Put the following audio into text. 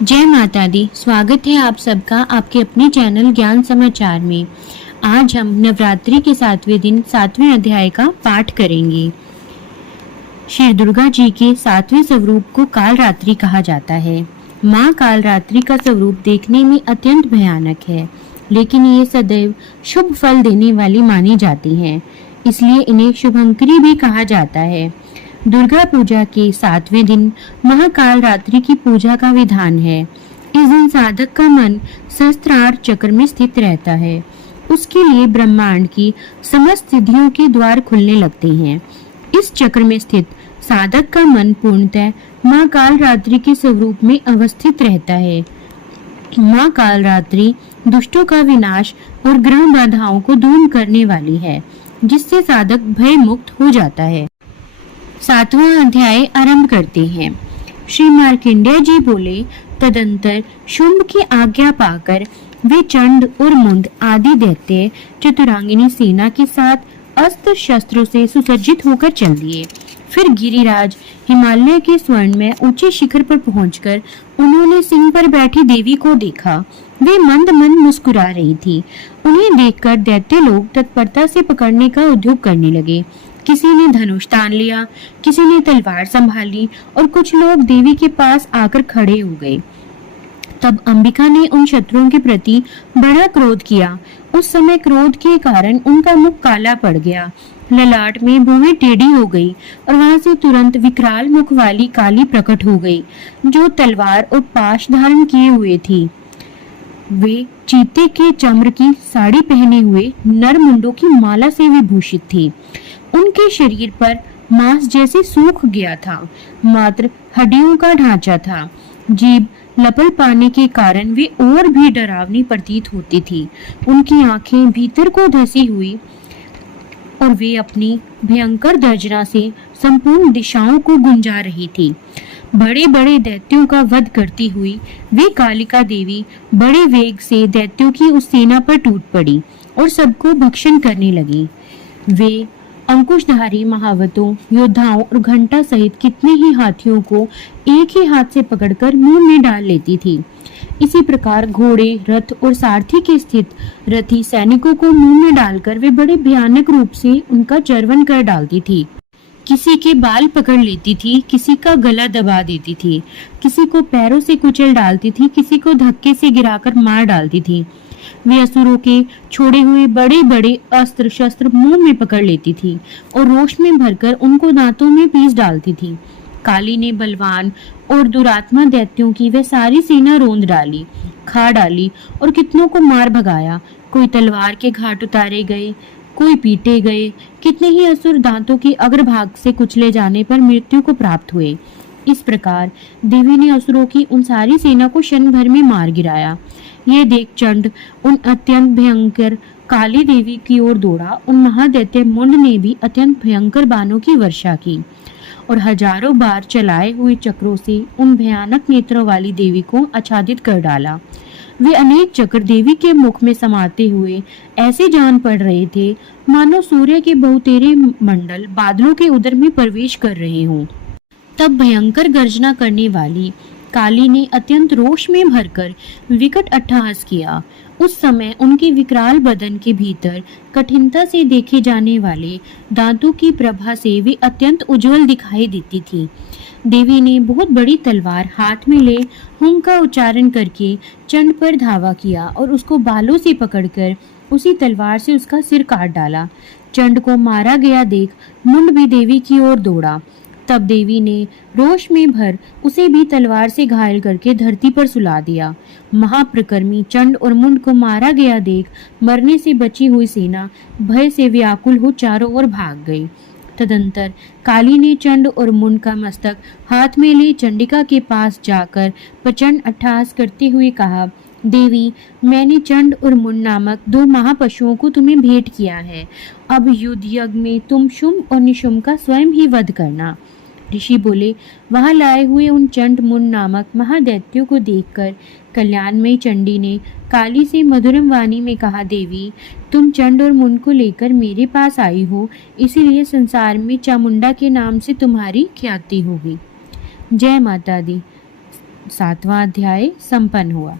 जय माता दी। स्वागत है आप सबका आपके अपने चैनल ज्ञान समाचार में। आज हम नवरात्रि के 7वें दिन 7वें अध्याय का पाठ करेंगे। श्री दुर्गा जी के 7वें स्वरूप को कालरात्रि कहा जाता है। माँ कालरात्रि का स्वरूप देखने में अत्यंत भयानक है, लेकिन ये सदैव शुभ फल देने वाली मानी जाती हैं, इसलिए इन्हें शुभंकरी भी कहा जाता है। दुर्गा पूजा के 7वें दिन महाकाल रात्रि की पूजा का विधान है। इस दिन साधक का मन सहस्त्रार चक्र में स्थित रहता है। उसके लिए ब्रह्मांड की समस्त सिद्धियों के द्वार खुलने लगते हैं। इस चक्र में स्थित साधक का मन पूर्णतः माँ काल रात्रि के स्वरूप में अवस्थित रहता है। माँ काल रात्रि दुष्टों का विनाश और ग्रह बाधाओं को दूर करने वाली है, जिससे साधक भय मुक्त हो जाता है। 7वां अध्याय आरंभ करते हैं। श्री मार्कंडेय जी बोले, तदंतर शुंभ की आज्ञा पाकर वे चंड और मुंड आदि दैत्य चतुरांगिनी सेना के साथ अस्त्र शस्त्रों से सुसज्जित होकर चल दिए। फिर गिरिराज हिमालय के स्वर्ण में ऊंचे शिखर पर पहुंचकर उन्होंने सिंह पर बैठी देवी को देखा। वे मंद मंद मुस्कुरा रही थी। उन्हें देखकर दैत्य लोग तत्परता से पकड़ने का उद्योग करने लगे। किसी ने धनुष तान लिया, किसी ने तलवार संभाली और कुछ लोग देवी के पास आकर खड़े हो गए। तब अंबिका ने उन शत्रुओं के प्रति बड़ा क्रोध किया। उस समय क्रोध के कारण उनका मुख काला पड़ गया, ललाट में भूमि टेढ़ी हो गई और वहां से तुरंत विकराल मुख वाली काली प्रकट हो गई, जो तलवार और पाश धारण किए हुए थी। वे चीते के चम्र की साड़ी पहने हुए नर मुंडों की माला से विभूषित थी। उनके शरीर पर मांस जैसे सूख गया था, मात्र हड्डियों का ढांचा था। जीभ लपल पाने के कारण वे और भी डरावनी प्रतीत होती थी। उनकी आंखें भीतर को धसी हुई और वे अपनी भयंकर गर्जना से संपूर्ण दिशाओं को गुंजा रही थी। बड़े बड़े दैत्यों का वध करती हुई वे कालिका देवी बड़े वेग से दैत्यों की उस सेना पर टूट पड़ी और सबको भक्षण करने लगी। वे अंकुशधारी महावतों, योद्धाओं और घंटा सहित कितने ही हाथियों को एक ही हाथ से पकड़कर मुंह में डाल लेती थी। इसी प्रकार घोड़े, रथ और सारथी के स्थित रथी सैनिकों को मुंह में डालकर वे बड़े भयानक रूप से उनका चर्वण कर डालती थी। किसी के बाल पकड़ लेती थी, किसी का गला दबा देती थी, किसी को पैरों से कुचल डालती थी, किसी को धक्के से गिराकर मार डालती थी। वे असुरों के छोड़े हुए बड़े बड़े अस्त्र शस्त्र मुंह में पकड़ लेती थी और रोष में भरकर उनको दांतों में पीस डालती थी। काली ने बलवान और दुरात्मा दैत्यों की वह सारी सेना रोंद डाली, खा डाली और कितनों को मार भगाया। कोई तलवार के घाट उतारे गए, कोई पीटे गए। कितने ही असुर दांतों की अग्रभाग से कुचले जाने पर मृत्यु को प्राप्त हुए। इस प्रकार देवी ने असुरों की उन सारी सेना को क्षण भर में मार गिराया। यह देख चंड उन अत्यंत भयंकर काली देवी की ओर दौड़ा। उन महादैत्य मुंड ने भी अत्यंत भयंकर बाणों की वर्षा की और हजारों बार चलाए हुए चक्रों से उन भयानक नेत्रों वाली देवी को आच्छादित कर डाला। वे अनेक चक्र देवी के मुख में समाते हुए ऐसे जान पड़ रहे थे, मानो सूर्य के बहुतेरे मंडल बादलों के उदर में प्रवेश कर रहे हों। तब भयंकर गर्जना करने वाली काली ने अत्यंत रोष में भरकर विकट अट्टहास किया। उस समय उनके विकराल बदन के भीतर कठिनता से देखे जाने वाले दांतों की प्रभा से वे अत्यंत उज्जवल दिखाई देती थी। देवी ने बहुत बड़ी तलवार हाथ में ले हुम का उच्चारण करके चंड पर धावा किया और उसको बालों से पकड़कर उसी तलवार से उसका सिर काट डाला। चंड को मारा गया देख मुंड भी देवी की ओर दौड़ा। तब देवी ने रोष में भर उसे भी तलवार से घायल करके धरती पर सुला दिया। महाप्रकर्मी चंड और मुंड को मारा गया देख मरने से बची हुई सेना भय से व्याकुल हो चारों ओर भाग गई। तदंतर काली ने चंड और मुंड का मस्तक हाथ में ले चंडिका के पास जाकर प्रचंड अट्टहास करते हुए कहा, देवी, मैंने चंड और मुंड नामक 2 महापशुओं को तुम्हें भेंट किया है। अब युद्ध यज्ञ में तुम शुंभ और निशुंभ का स्वयं ही वध करना। ऋषि बोले, वहां लाए हुए उन चंड मुंड नामक महादैत्यों को देखकर कल्याणमयी चंडी ने काली से मधुरम वाणी में कहा, देवी, तुम चंड और मुंड को लेकर मेरे पास आई हो, इसीलिए संसार में चामुंडा के नाम से तुम्हारी ख्याति होगी। जय माता दी। 7वां अध्याय संपन्न हुआ।